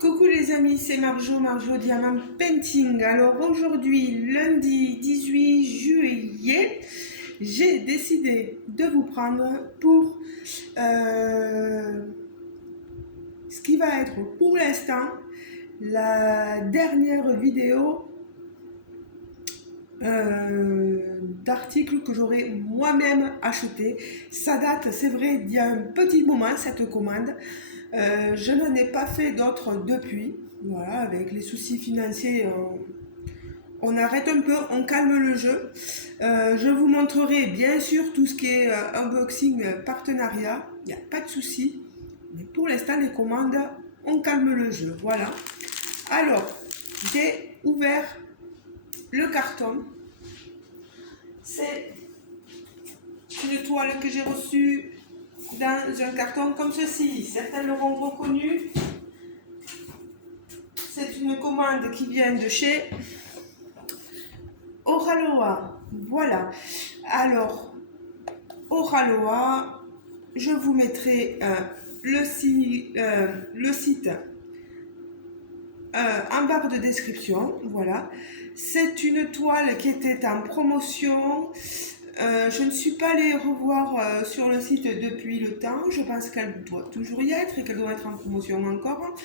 Coucou les amis, c'est Marjo Diamant Painting. Alors aujourd'hui, lundi 18 juillet, j'ai décidé de vous prendre pour ce qui va être pour l'instant la dernière vidéo d'articles que j'aurai moi-même acheté. Ça date, c'est vrai, d'il y a un petit moment cette commande. Je n'en ai pas fait d'autres depuis. Voilà, avec les soucis financiers, on arrête un peu, on calme le jeu. Je vous montrerai bien sûr tout ce qui est unboxing, partenariat. Il n'y a pas de souci. Mais pour l'instant, les commandes, on calme le jeu. Voilà. Alors, j'ai ouvert le carton. C'est une toile que j'ai reçue dans un carton comme ceci. Certains l'auront reconnu. C'est une commande qui vient de chez Oraloa. Voilà. Alors, Oraloa, je vous mettrai le site en barre de description. Voilà. C'est une toile qui était en promotion. Je ne suis pas allée revoir sur le site depuis le temps. Je pense qu'elle doit toujours y être et qu'elle doit être en promotion encore.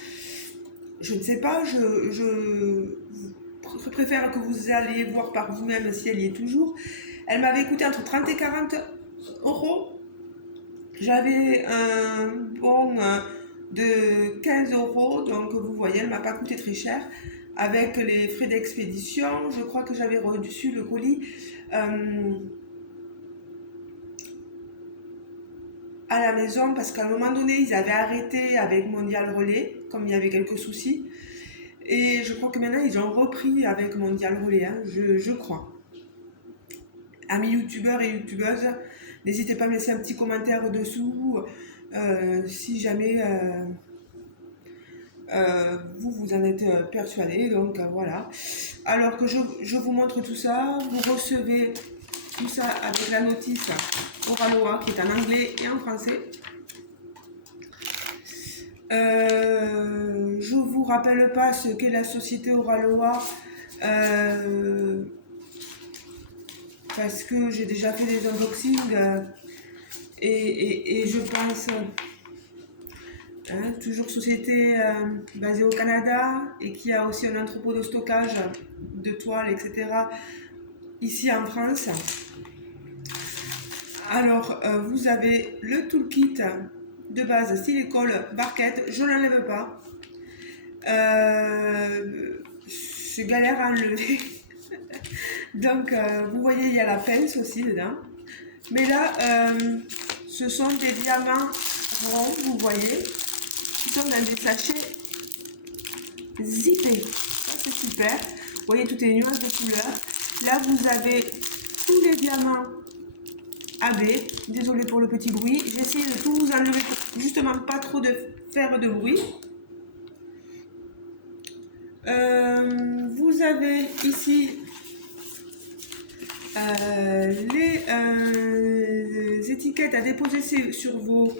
Je ne sais pas, je préfère que vous alliez voir par vous-même si elle y est toujours. Elle m'avait coûté entre 30 et 40 euros. J'avais un bon de 15 euros, donc vous voyez, elle ne m'a pas coûté très cher. Avec les frais d'expédition, je crois que j'avais reçu le colis à la maison parce qu'à un moment donné, ils avaient arrêté avec Mondial Relais, comme il y avait quelques soucis. Et je crois que maintenant, ils ont repris avec Mondial Relais, hein, je crois. Amis youtubeurs et youtubeuses, n'hésitez pas à me laisser un petit commentaire dessous si jamais vous en êtes persuadé. Donc voilà. Alors que je vous montre tout ça, vous recevez tout ça avec la notice Oraloa qui est en anglais et en français. Je vous rappelle pas ce qu'est la société Oraloa parce que j'ai déjà fait des unboxings et je pense toujours société basée au Canada et qui a aussi un entrepôt de stockage de toiles, etc. ici en France. Alors vous avez le toolkit de base silicone barquette, je ne l'enlève pas. C'est galère à enlever. Donc vous voyez, il y a la pince aussi dedans. Mais là, ce sont des diamants ronds, vous voyez, qui sont dans des sachets zippés. Ça, c'est super. Vous voyez toutes les nuances de couleurs. Là, vous avez tous les diamants AB. Désolée pour le petit bruit. J'ai essayé de tout vous enlever pour justement pas trop de faire de bruit. Vous avez ici les étiquettes à déposer sur vos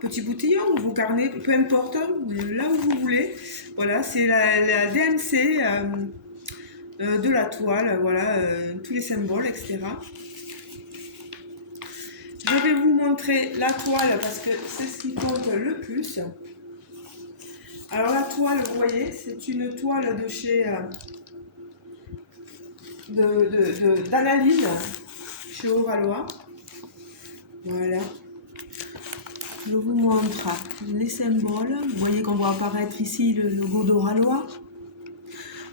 petits boutillons ou vos carnets, peu importe, là où vous voulez. Voilà, c'est la DMC de la toile, voilà, tous les symboles, etc. Je vais vous montrer la toile parce que c'est ce qui compte le plus. Alors la toile, vous voyez, c'est une toile de chez d'Analyse chez Oraloa. Voilà. Je vous montre les symboles. Vous voyez qu'on voit apparaître ici le logo d'Oraloa.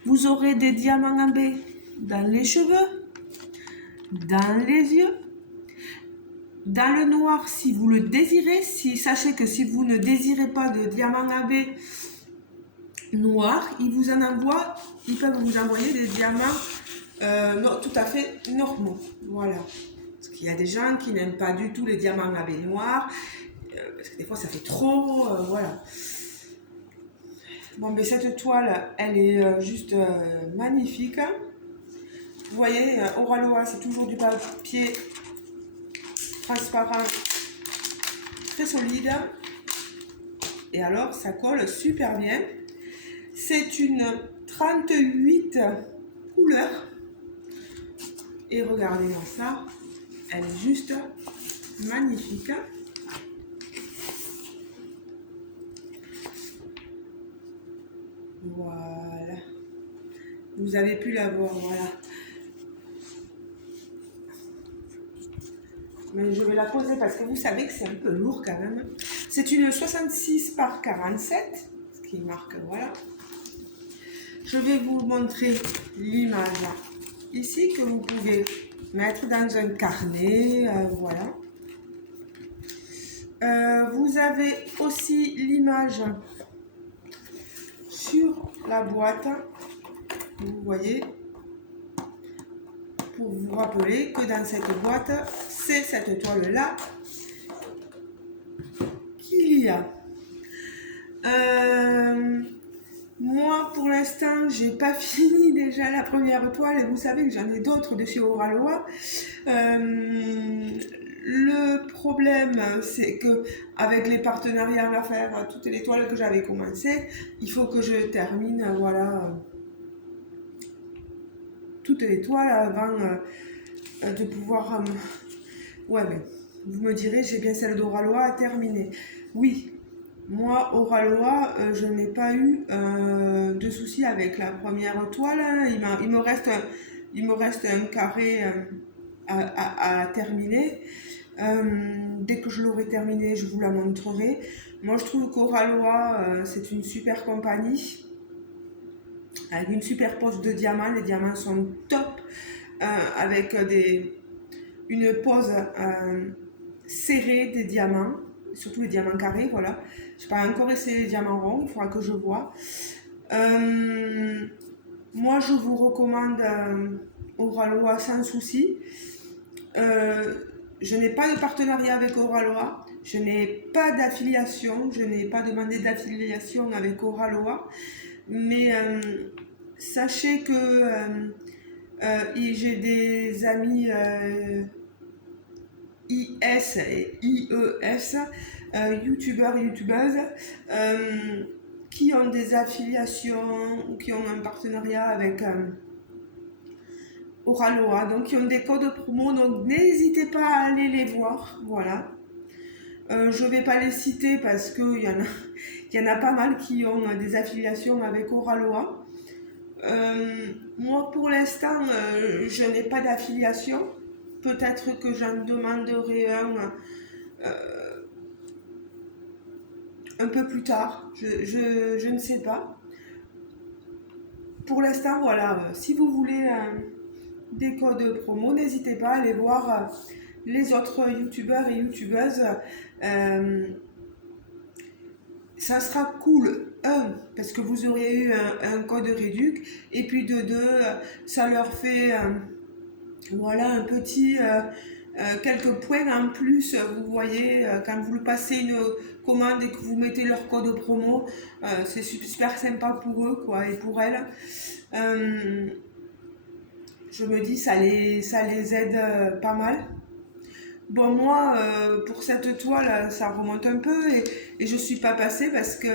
Vous aurez des diamants AB dans les cheveux, dans les yeux, dans le noir si vous le désirez. Sachez que si vous ne désirez pas de diamants AB noir, ils peuvent vous envoyer des diamants non, tout à fait normaux. Voilà. Parce qu'il y a des gens qui n'aiment pas du tout les diamants AB noirs, parce que des fois ça fait trop, voilà. Bon, mais cette toile, elle est juste magnifique. Vous voyez, Oraloa, c'est toujours du papier transparent, très solide. Et alors, ça colle super bien. C'est une 38 couleurs. Et regardez ça, elle est juste magnifique. Voilà. Vous avez pu la voir, voilà. Mais je vais la poser parce que vous savez que c'est un peu lourd quand même. C'est une 66 par 47, ce qui marque, voilà. Je vais vous montrer l'image ici que vous pouvez mettre dans un carnet, voilà. Vous avez aussi l'image sur la boîte, vous voyez, pour vous rappeler que dans cette boîte, c'est cette toile-là qu'il y a. Moi, pour l'instant, j'ai pas fini déjà la première toile et vous savez que j'en ai d'autres de chez Oralois. Le problème, c'est que avec les partenariats à faire, toutes les toiles que j'avais commencé, il faut que je termine, voilà, toutes les toiles avant de pouvoir. Ouais, mais vous me direz, j'ai bien celle d'Oralois à terminer. Oui. Moi, Oralois, je n'ai pas eu de soucis avec la première toile. Hein. Il me reste un carré à terminer. Dès que je l'aurai terminé, je vous la montrerai. Moi, je trouve qu'Oralois, c'est une super compagnie. Avec une super pose de diamants. Les diamants sont top. Avec une pose serrée des diamants. Surtout les diamants carrés, voilà. Je n'ai pas encore essayé les diamants ronds, il faudra que je vois. Moi, je vous recommande Oralois sans souci. Je n'ai pas de partenariat avec Oralois, je n'ai pas d'affiliation, je n'ai pas demandé d'affiliation avec Oralois, mais sachez que j'ai des amis IS et IES, youtubeurs et youtubeuses, qui ont des affiliations ou qui ont un partenariat avec Oralois, donc qui ont des codes promo, donc n'hésitez pas à aller les voir, voilà. Je ne vais pas les citer parce qu'il y en a pas mal qui ont des affiliations avec Oralois. Moi pour l'instant, je n'ai pas d'affiliation. Peut-être que j'en demanderai un peu plus tard, je ne sais pas. Pour l'instant, voilà, si vous voulez des codes promo, n'hésitez pas à aller voir les autres youtubeurs et youtubeuses. Ça sera cool, parce que vous aurez eu un code réduc, et puis de deux, ça leur fait voilà un petit quelques points en plus. Vous voyez, quand vous passez une commande et que vous mettez leur code promo, c'est super sympa pour eux, quoi, et pour elles. Je me dis ça les aide pas mal. Bon, moi, pour cette toile, ça remonte un peu et je suis pas passée parce que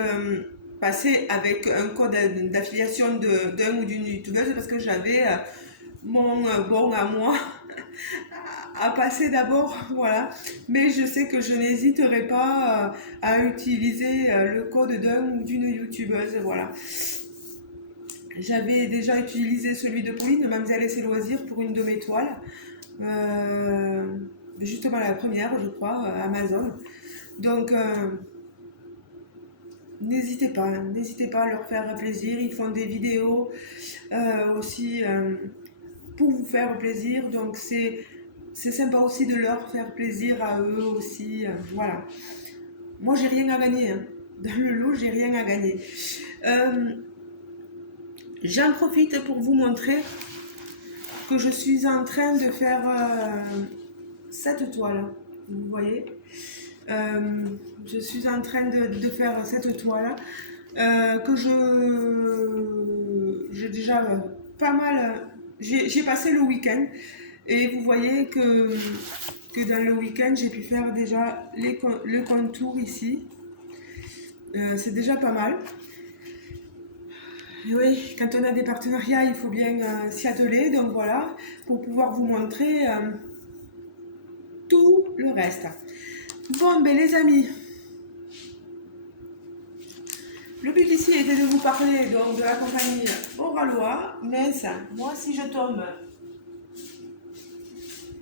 passée avec un code d'affiliation d'un ou d'une youtubeuse parce que j'avais mon bon à moi à passer d'abord, voilà. Mais je sais que je n'hésiterai pas à utiliser le code d'un ou d'une youtubeuse, voilà. J'avais déjà utilisé celui de Pauline, de Mademoiselle et ses loisirs, pour une de mes toiles. Justement la première, je crois, Amazon. Donc, n'hésitez pas à leur faire plaisir. Ils font des vidéos aussi pour vous faire plaisir. Donc, c'est sympa aussi de leur faire plaisir à eux aussi. Voilà. Moi, j'ai rien à gagner. Hein. Dans le lot, j'ai rien à gagner. J'en profite pour vous montrer que je suis en train de faire cette toile. Vous voyez, je suis en train de faire cette toile que j'ai déjà pas mal. J'ai passé le week-end et vous voyez que dans le week-end j'ai pu faire déjà le contour ici. C'est déjà pas mal. Oui, quand on a des partenariats, il faut bien s'y atteler, donc voilà, pour pouvoir vous montrer tout le reste. Bon, ben les amis, le but ici était de vous parler donc de la compagnie Oralois, mais ça, moi si je tombe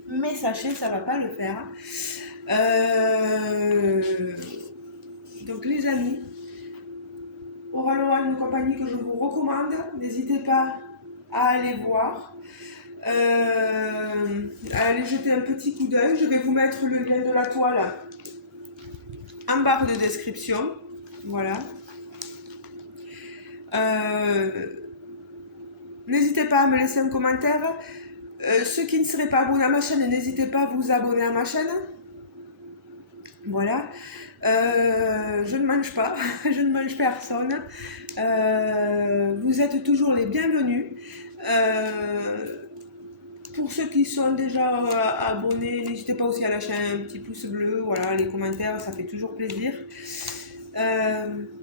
mes sachets, ça va pas le faire. Euh, donc les amis, Oralois, une compagnie que je vous recommande, n'hésitez pas à aller voir. À aller jeter un petit coup d'œil. Je vais vous mettre le lien de la toile en barre de description. Voilà. N'hésitez pas à me laisser un commentaire. Ceux qui ne seraient pas abonnés à ma chaîne, n'hésitez pas à vous abonner à ma chaîne. Voilà. Je ne mange pas, je ne mange personne. Vous êtes toujours les bienvenus. Pour ceux qui sont déjà abonnés, n'hésitez pas aussi à lâcher un petit pouce bleu, voilà, les commentaires, ça fait toujours plaisir.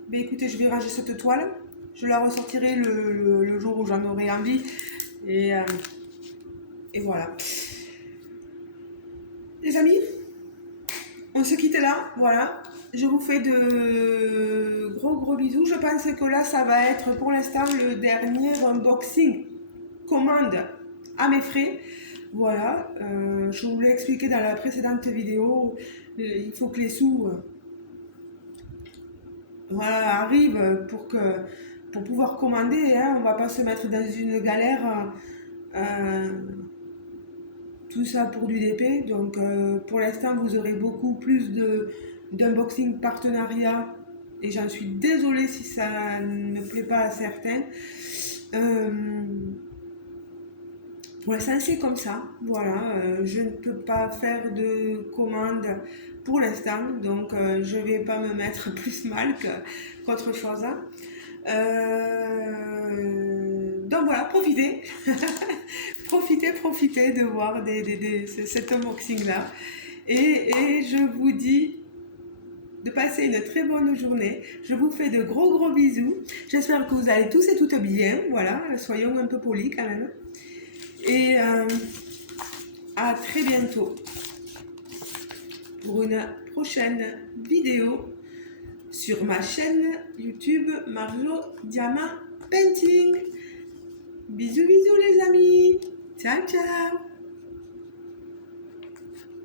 Mais écoutez, je vais ranger cette toile, je la ressortirai le jour où j'en aurai envie, et voilà. Les amis, on se quitte là, voilà. Je vous fais de gros bisous. Je pense que là, ça va être pour l'instant le dernier unboxing commande à mes frais. Voilà, je vous l'ai expliqué dans la précédente vidéo, il faut que les sous voilà, arrivent pour pouvoir commander, hein. On ne va pas se mettre dans une galère, tout ça pour du DP. Donc pour l'instant, vous aurez beaucoup plus d'unboxing partenariat et j'en suis désolée si ça ne plaît pas à certains. Pour l'instant, c'est comme ça. Voilà, je ne peux pas faire de commande pour l'instant, donc je ne vais pas me mettre plus mal qu'autre chose. Donc voilà, profitez. profitez de voir cet unboxing-là. Et je vous dis de passer une très bonne journée. Je vous fais de gros bisous. J'espère que vous allez tous et toutes bien. Voilà, soyons un peu polis quand même. Et à très bientôt pour une prochaine vidéo sur ma chaîne YouTube Marjo Diamant Painting. Bisous les amis. Ciao.